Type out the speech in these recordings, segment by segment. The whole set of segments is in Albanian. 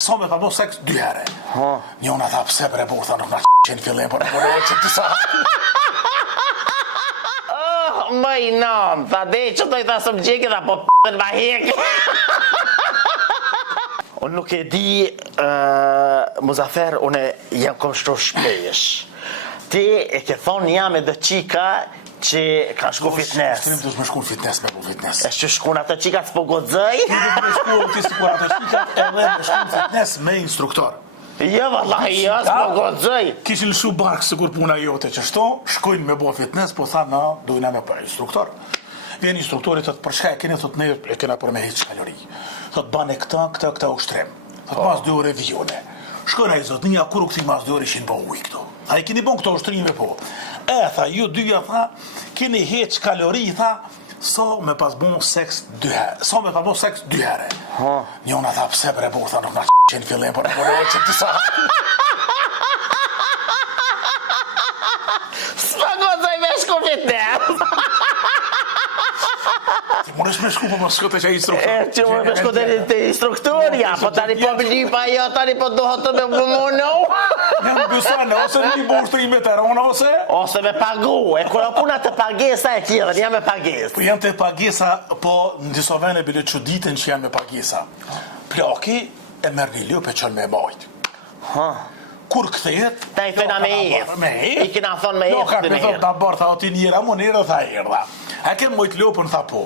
Sa me pa bo seks 2 herë. Njona tha pse bre burtha nuk na qenë fillim, por e që të sa. Më i non, tha dhe që të i tha së më gjeki tha po p***ën ma hek. Unë nuk e di, Muzafer, unë jam kom shtru shpesh. Ti e ke thonë jam e dhe qika që ka shku fitness. Shtrim të shme shku fitness me bu fitness. E që shku në atë qika s'po godzëj? Ti dhe me shku ti s'ku atë qika edhe me shku fitness me instruktor. Jo, vallahi, jo, s'po godzëj. Kishin lëshu bark sikur puna jote që shto, shkojnë me bo fitness, po tha na dojna me për instruktor. Vjen instruktori thot për shka e keni thot ne e kena për me heq kalori. Thot bane këta ushtrim. Thot mas 2 ore vijone. Shkojnë a i zotnia, kur u këti mas 2 ore ishin bo uj këto. A i keni bon këto ushtrime po. E tha, ju dyja tha, keni heq kalori, tha, sa me pas bon seks 2 herë. Sa me pas bon seks 2 herë. Njona tha, pse bre burtha nuk na qenë fillim, por e që të sa. S'po godzëj me shku fitness. Mund është me shku, po më shku të që instruktor. E që më me shku të instruktorja, po tani po blipa jo, tani po dohët të me mënu. Jam bësane, ose një bo ushtrime të rona, ose? Ose me pagu, e kura puna të pagesa e tjera, jam me pages. Po janë të pagesa, po në diso vene bile që ditën që janë me pagesa. Plaki e merë një ljup e qënë me majtë. Kur këthejet... Ta i thëna me jetë. I kina thonë me jetë. Jo, ka me thotë ta bërë, tha o ti njëra, mu njëra, tha erda. E ke mojtë lupën, tha po.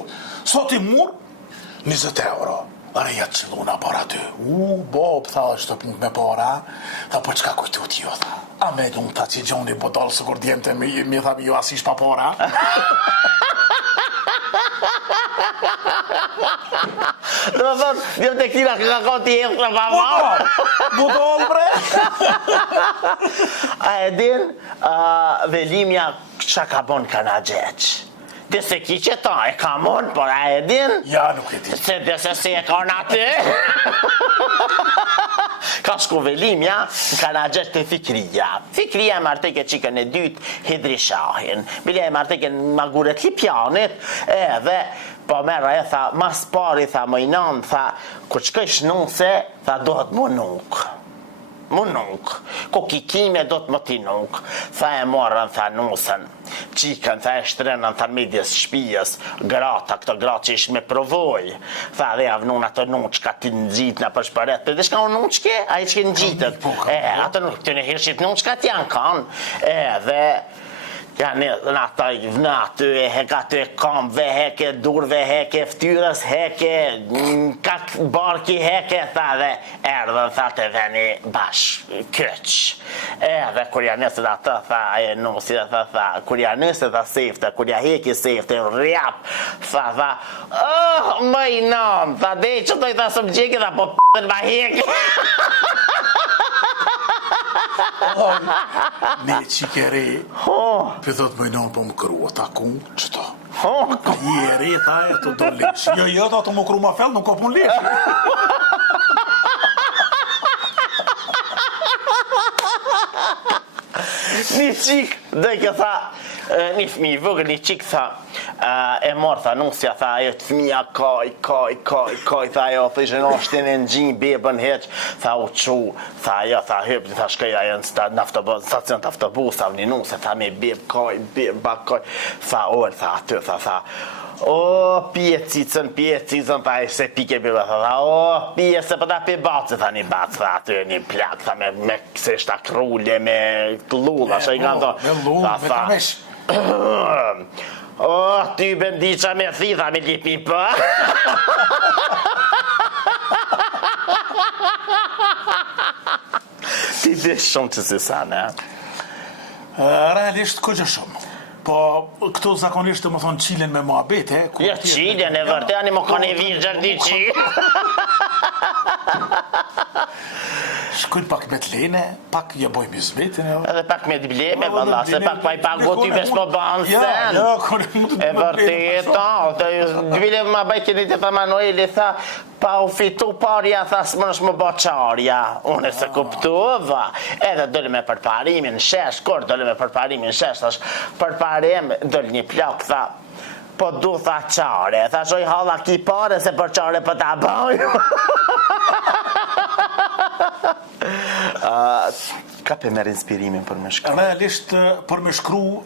Sot i murë, 20 euro. Reja të qëlluna para ty. Bob, tha, është të punë me para. Tha, po qka kujtu t'jo, tha. A me du tha që gjoni po dalë së kur djemte mi tha mi ju asish pa para. Dhe më thonë, djemë të këtina ka konë t'i jetë në pama. Budol, bre. A e din, Velimja qa ka bon kana gjeq. Dhe se ki që ta e ka mon, por a e din? Ja, nuk e di. Se dhe se e ka në aty. Ka shku Velimja në kana gjeq të Fikria. Fikria e marteke qikën e dytë Hidri Shahin. Bile e marteke në maguret Lipjanit, edhe po mera e tha, mas pari tha mëjnan, tha, kur qëkësh nuse, tha dohet mu nuk. Mu nuk, ko kikime do të më ti nuk. Tha e morën, tha nusën, qikën, tha e shtrenën, tha midjes shpijës, grata, këto gratë që ishë me provoj. Tha dhe avnun ato nuk që ka ti në gjitë në përshpëret, për dhe shka unë nuk qke, a i që në gjitët. Ato nuk të në hirshit nuk që ka ti janë kanë, dhe janë në aty e heka të e kamve, heke durve, heke ftyrës, heke kak barki, heke, tha dhe erdhën, tha të veni bash këq. Edhe kur ja nësët atë, tha e nusi, tha, kur ja nësët a sefte, kur ja heki sefte, rjap, tha, më i nam, tha dhe që të i tha së më gjeki, tha po p***ën ma heki. Me qikere, për thot mëjnon po më kërua, ta ku, qëta? Jere, tha e të do lesh. Jo, ta të më kërua ma fel, nuk ka pun lesh. Një qik, dhe ke tha, një fmi i vëgër, një qik tha, e morë, tha, nusja, tha, e të fmija, kaj, tha, jo, tha, ishë në shtin e në gjinë, bebën heq, tha, u qu, tha, jo, tha, hyp, tha, shkëja e në stacion të autobus, tha, një nusja, tha, me beb, kaj, tha, orë, tha, aty, tha, o, pje cicën, tha, e se pike bebe, tha, o, pje, se pëta pe batë, tha, një batë, tha, aty, një plak, tha, me se shta krullje, me lulla, që i kanë to, tha, o, ty bendiqa me thitha, me lipi për. Ti dhe shumë që si sa, ne? Realisht, ko gjë shumë. Po, këto zakonisht të më thonë qilen me muhabet, Jo, qilen e vërte, ani më kone virgjër di qilë. Shkujnë pak me të lene, pak je bojmë i zmetin. Edhe pak me të bleme, valla, se pak pa i pago ty me s'po banë sen. E vërteta, dhvile ma bajkini të tha Manueli, tha, pa u fitu parja, tha, s'më nëshë më bo qarja. Unë se kuptuva. Edhe dëllë me përparimin shesh, kur dëllë me përparimin shesh, thash, përparim, dëllë një plak, tha, po du tha qare, tha shoj halla ki pare se për qare për ta bëjmë. Çka pe merr inspirimin për me shkruar? Realisht për me shkru,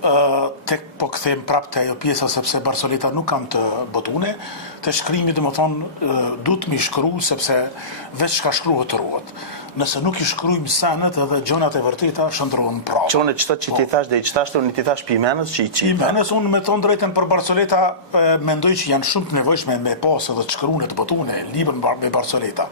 tek po kthejmë prap të ajo pjesa sepse Barsoleta nuk kam të botune, të shkrimi dhe më thonë du të mi shkru sepse veç shka shkruhet të ruhet. Nëse nuk i shkrujmë senet edhe gjonat e vërteta shëndrohen prapë. Qone qëto që ti thash dhe i qëtashtu unë ti thash pimenës që i qitë. Pimenës unë me thonë drejten për Barsoleta mendoj që janë shumë të nevojshme me pas edhe të shkrune të botune, libër me Barsoleta.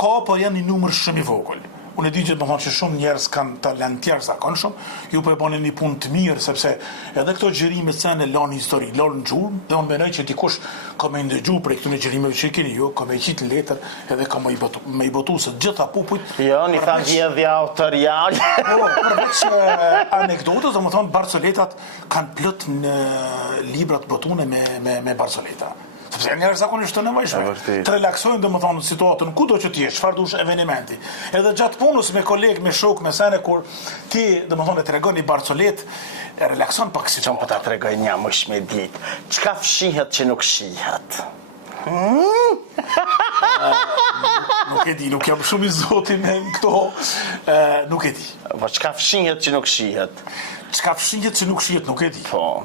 Ka, por janë një numër shumë i vogël. Unë e di që më thonë që shumë njerëz kanë talent tjerë zakonshëm, ju po e bani një punë të mirë, sepse edhe këto gjerime sene lanë histori, lanë gjurëm, dhe unë menoj që dikush ka me ndëgju prej këtune gjerimeve që i keni ju, ka me i qitë letër, edhe ka me i botu se gjitha pupujt. Jo, një thamë vjedhja autorial. Përveç anekdotës, dhe më thonë, Barsoletat kanë plët në librat botune me Barsoleta. Sepse njerëz zakonisht të nevojshme. Të relaksojnë, domethënë, situatën ku do që ti je, çfarë dush evenimenti. Edhe gjatë punës me kolegë, me shok, me sene kur ti, domethënë, tregon një Barsolet, e relakson pak si Po ta tregoj një mush me ditë. Çka fshihet që nuk shihet? Nuk e di, nuk jam shumë i zoti me këto, nuk e di. Po çka fshihet që nuk shihet? Çka fshihet që nuk shihet, nuk e di. Po.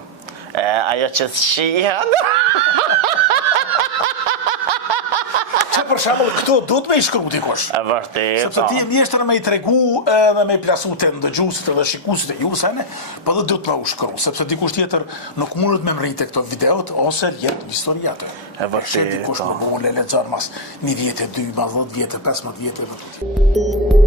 Ajo që shihet. Që për shembull këto duhet me i shkru dikush. Vërtet. Sepse ti e mjeshtër me i tregu edhe me i plasu të ndëgjusit edhe shikusit e ju sene, po dhe duhet me u shkru, sepse dikush tjetër nuk mundet me mrite këto videot, ose jetë një histori atë. Vërtet. Dikush nuk mund le lexon mas 1 vjetë, 2, 10 vjetë, 15 vjetë.